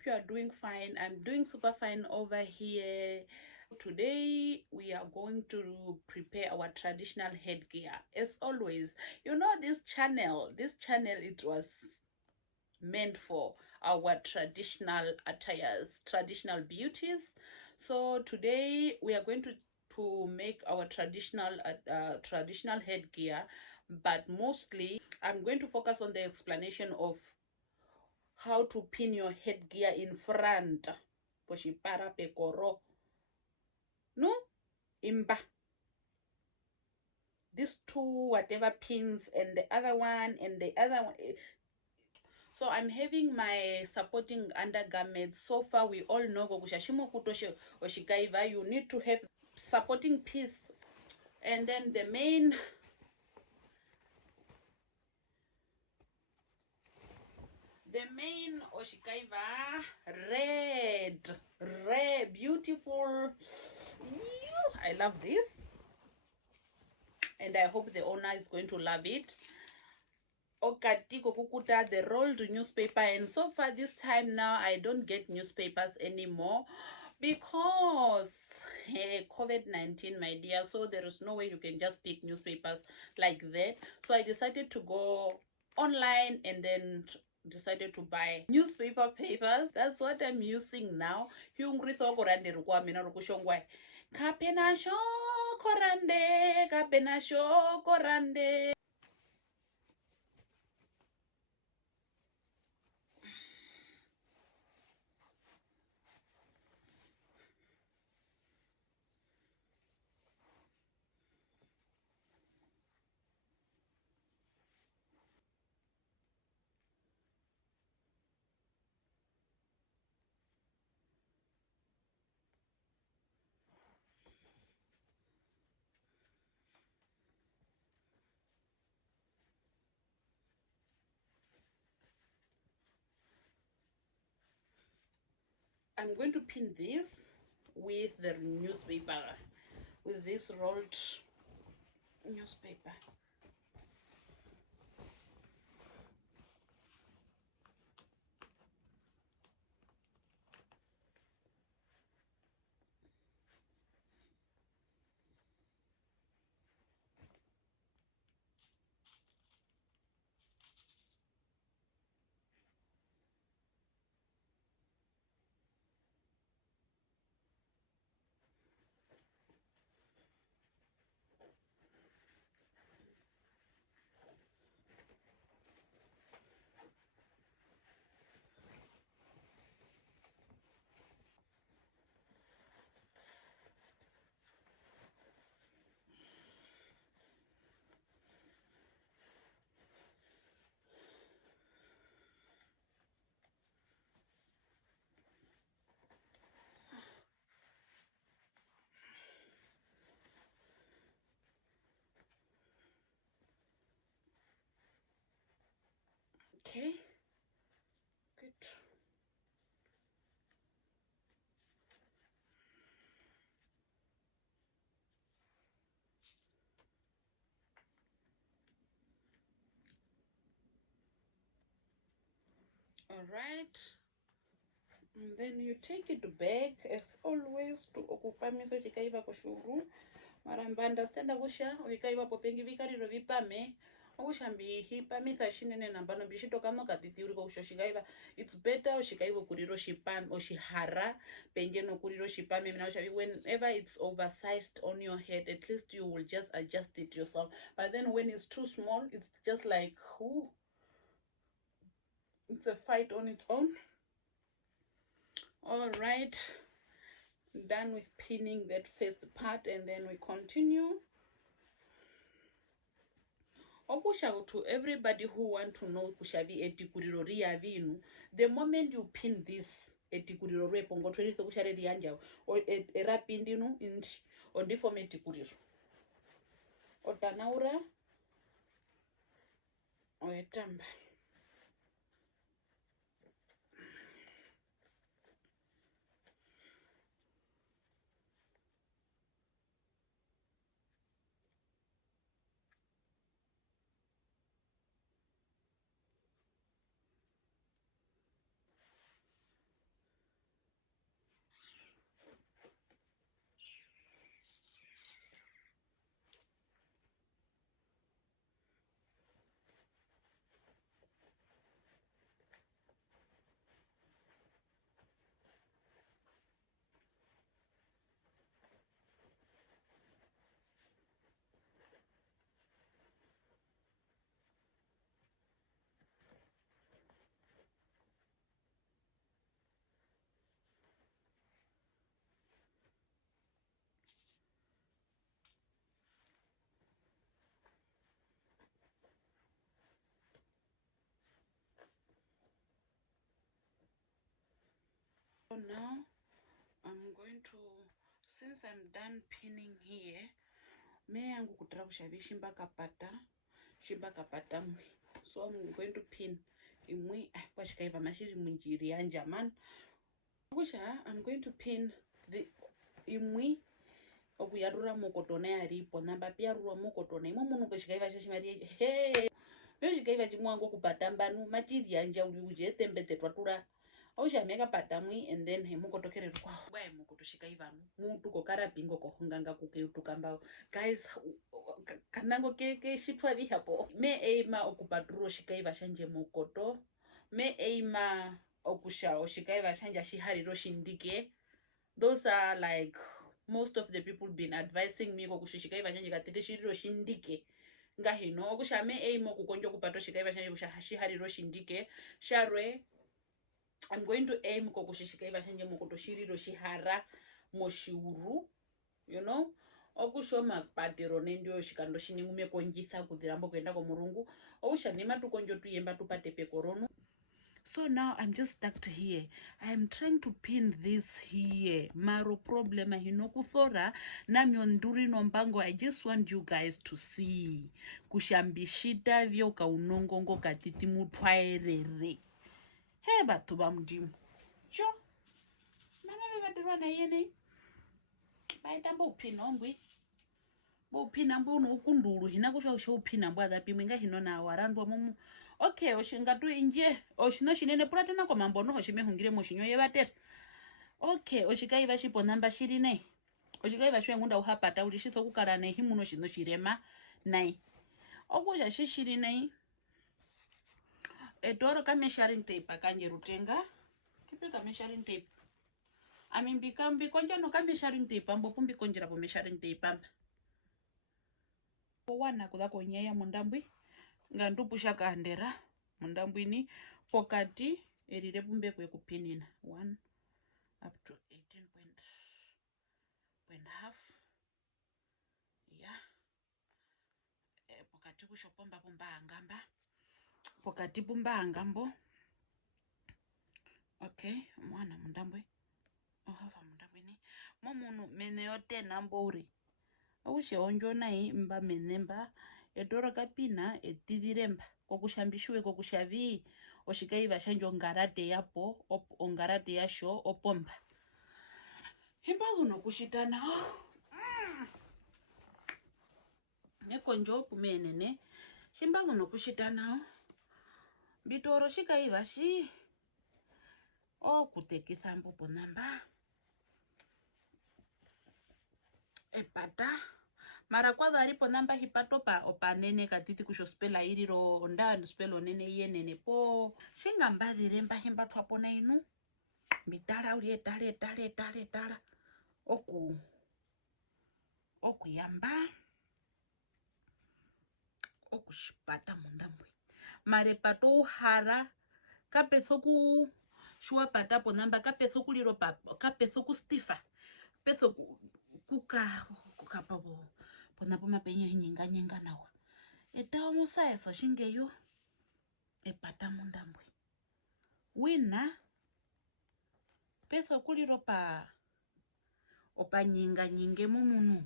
hope you are doing fine. I'm doing super fine over here. Today we are going to prepare our traditional headgear. As always, you know, this channel it was meant for our traditional attires, traditional beauties. So today we are going to make our traditional headgear, but mostly I'm going to focus on the explanation of how to pin your headgear in front. Poshipara pekoro. No? Imba. These two, whatever pins, and the other one, and the other one. So I'm having my supporting undergarments. So far, we all know you need to have supporting piece. And then the main oshikaiva red, beautiful. I love this, and I hope the owner is going to love it. Okatiko kukuta, the rolled newspaper, and so far this time now I don't get newspapers anymore because COVID-19, my dear. So there is no way you can just pick newspapers like that. So I decided to go online and then decided to buy newspaper papers. That's what I'm using now. Kapena shoko rande. I'm going to pin this with the newspaper, with this rolled newspaper. Okay, good. All right, and then you take it back as always to occupy me so chikaiva koshuru maramba understand kusha vikaiva popengi vikariro vipame akushambi hipa mitha shinene nambano bishitoka no katiti uri koshishikaiva. It's better oshikaiva kuriro shipan oshihara penge no kuriro shipame now shavi. Whenever it's oversized on your head, at least you will just adjust it yourself. But then when it's too small, it's just like who, it's a fight on its own. All right, done with pinning that first part, and then we continue. Okusha, to everybody who want to know kushabi etikuriro ria vinu, the moment you pin this etikuriro repo ngotweni so kushare rianja or erapindinu inti ondi form etikuriro otanaura oyetamba. now I'm going to, since I'm done pinning here, me yangu kutara kushavi shimba kapata mwe. So I'm going to pin imwe kwa shikaiva mashiri munjiri yanja man. I'm going to pin the imwe okuyarura mokotona yaripo namba pia rura mokotona imwe munhu kweshikaiva shashimari hey shikaiva chimwango kupata mbanu machiri yanja uri ujetembe twatura ausha meka patamwi and then hemukotokere kwa bwa mukotoshika ivanu mutu kokara pingo kohunganga kukeutukamba guys kanango ke shitwa vihapo me eima okupaturo shikaiva shanje mukoto me eima okusha oshikaiva shanja shihariro shindike. Those are like most of the people been advising me kokushikaiva shanje katete shiriro shindike ngahino okusha me eima kukonjo kupato shikaiva shanje kushahariro shindike sharwe. I'm going to aim kokushishikaiva shanje mokoto shiriro shihara moshiuru, you know, okushoma patero nendio shikando shiningume konjisa kudirambo kwenda ko murungu okusha nima tukonjo tuyemba tupate pekorono. So now I'm just stuck here. I am trying to pin this here. Maro problema hinokuthora na myonduri nombango. I just want you guys to see kushambishita vyo kaunongongo katiti mutwaerere. Hey, batu ba mdimu. Cho. Mama bebadirwa na yene. Baita mbo upina ombwi. Mbo upina mbo no ukunduru. Hina kusha usha upina mbo adhapi mwinga hino na warandwa mumu. Okay, oshingatu inje. Oshino shinene purate na kwa mambono. Oshime hungire moshinyo yebater. Okay, oshikai vashipo namba shirine. Oshikai vashu ngunda uhapata. Ulishitho kukarane himuno shino shirema. Nai. Okusha shishirine. Edoro ka measuring tape akanje rutenga. Kipe ka measuring tape. Bikonja no ka measuring tape ambo pumbi konjira po measuring tape amba. Wana kuda konyeya mundambwi. Ngandu pusha kahandera. Mundambwi ni pokati erire pumbe kwe kupinina. 1 up to 18.5. Yeah. Pokati kushopomba pumba angamba. Pokati pumba angambo. Okay, mwana mundambwe. Ohava mundambwe ni. Momunu mene yote nambori. Awushe onjo nai mba menemba. Edoro kapina etidiremba. Kokushambishwe kokushavi. Oshikaiva shanjo ngarate yapo. Ongarate yasho opomba. Himbagu no kushitana. Nekonjo pumenene. Shimbagu no kushitana. Bitoro shikaiva shi. Kutekitha mbupo namba. Epata. Mara kwa dharipo namba hipato pa opanene katiti kushospela iriro onda spelo nene yenene po. Shinga mbadhiremba himbatu hapo na inu. Bitara ulie tale. Oku yamba. Oku shipata mundambwe. Mare pato hara. Kapethoku shua patapo namba kapethoku liro papo. Kapethoku stifa. Pethoku kuka papo. Ponapo mapenye nyinga nawa. Eta musa eso shingeyo. Epata mundambwe. Wina. Pethoku liro pa. Opa nyinge mumunu.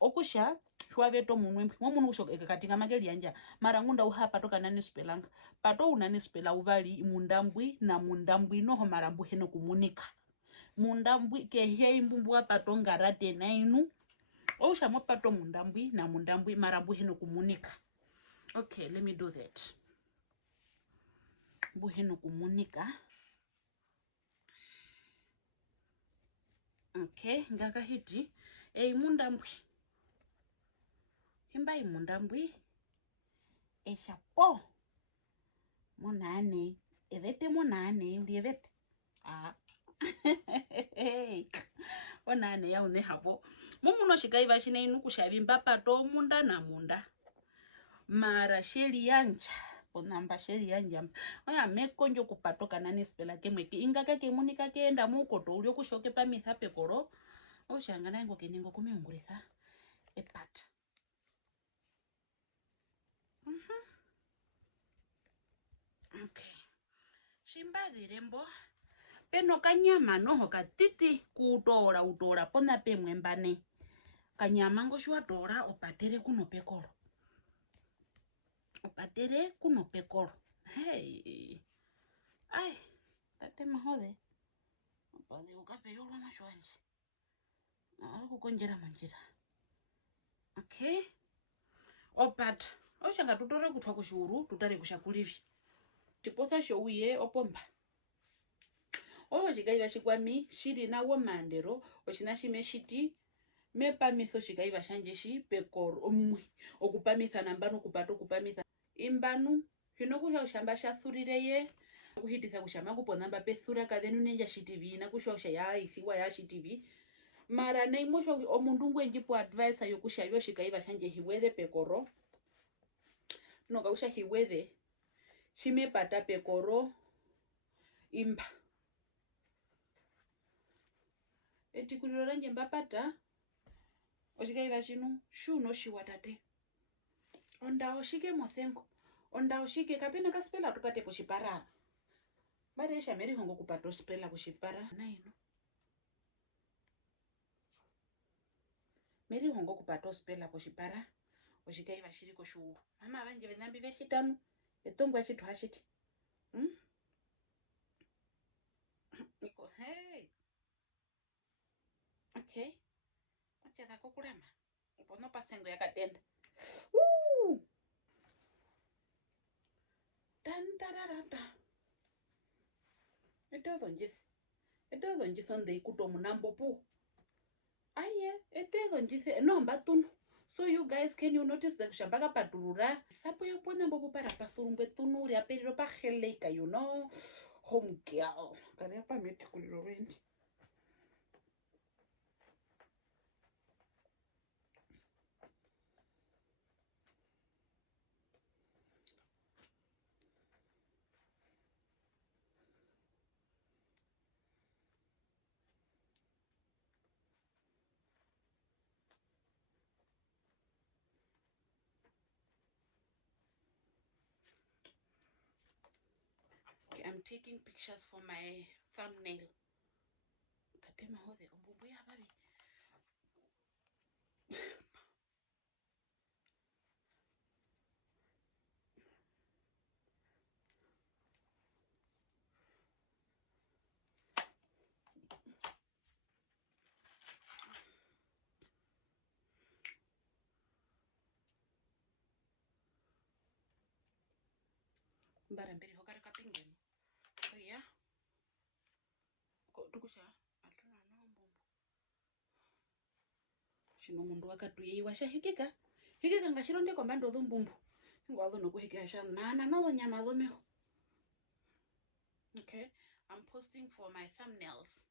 Okusha. Shua veto munwempi. Mumunu usho katinga mageli anja. Marangunda uha pato kanani spelanga. Pato unani spela uvali mundambwi na mundambwi noho marambu heno kumunika. Mundambwi ke hei mbumbuwa pato ngarate na inu. Ousha mo pato mundambwi na mundambwi marambu heno kumunika. Okay, let me do that. Bu heno kumunika. Okay, ngaka hiti. Mundambwi. Himba mundambwi. Shapo. Monane. Evete monane. Ulievete. Onane ya une hapo. Mumuno shikaiva shine inu kushavimba pato munda na munda. Mara sheli yanja. Onamba sheli yanja. Oya mekonjo kupato kanani spela kemweki. Ingaka kemunika keenda mukoto. Ulio kushoke pa mithape koro. Oshangana ingo keningo kumiungulitha. Epata. Okay. Shimba dirembo. peno kanyama noho katiti utora pona pe mwembane kanyama ngo shwa dora opatere kuno pekoro hey ay tate mahode opade ukapeyo lwa mashwanje kukonjera manjira okay opat oshanga tutore kutwa kushuru tutare kushakulivi tipotha shouye opomba oyo shigaiva shikwami shiri nawo mandero oshina shime shiti mepamitho shigaiva shanje shi pekoro omwe okupamitha nambano kupata okupamitha imbanu hino kusha ushamba shathulireye kuhititha kushama kuponamba pethura kadhenu nenja shitivi na kusha usha ya ithiwa ya shitivi mara neimosho omundu ngwenjipo advice yokusha yo shigaiva shanje hiwethe pekoro no kausha hiwethe shimepata pekoro imba etikuliro ranje mbapata oshigaiva shinu shuno shiwatate onda oshike mothengo onda oshike kapena kaspela tupate kushipara bare esha meri hongo kupata spela kushipara naino meri hongo kupata spela kushipara oshigaiva shiri koshuru mama banje benambi beshitanu etongwa shitu hashiti niko hey okay acha dako kulama ipono pasengo yakatenda tantararata edo njitho ndei kuto munambo pu aye edo njithe no mbatunu so you guys can you notice that kushambaka paturura sapo yopona mbo para pathurungwe tunuri aperiro pa heleka you know home girl kare pa metikuliro rendi I'm taking pictures for my thumbnail. Katema hode ombubu ya babi. Mbara mbere hokare kapingeni. So yeah. Ko tukusha atuna no mbumbu. Shino mundu wakatuyeiwa shahikika. Hikika ngashironde kwa mbando dhumbumbu. Ngwalo no kuhikika sha nana no nyama dhomeho. Okay, I'm posting for my thumbnails.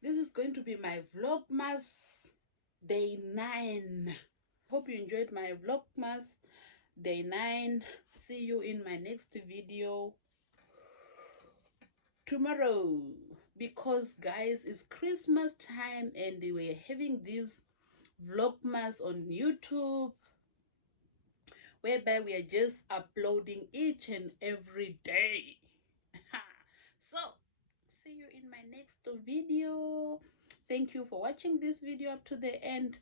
This is going to be my Vlogmas day 9. Hope you enjoyed my Vlogmas day 9. See you in my next video tomorrow, because guys, it's Christmas time and they were having these Vlogmas on YouTube whereby we are just uploading each and every day. So see you in my next video. Thank you for watching this video up to the end.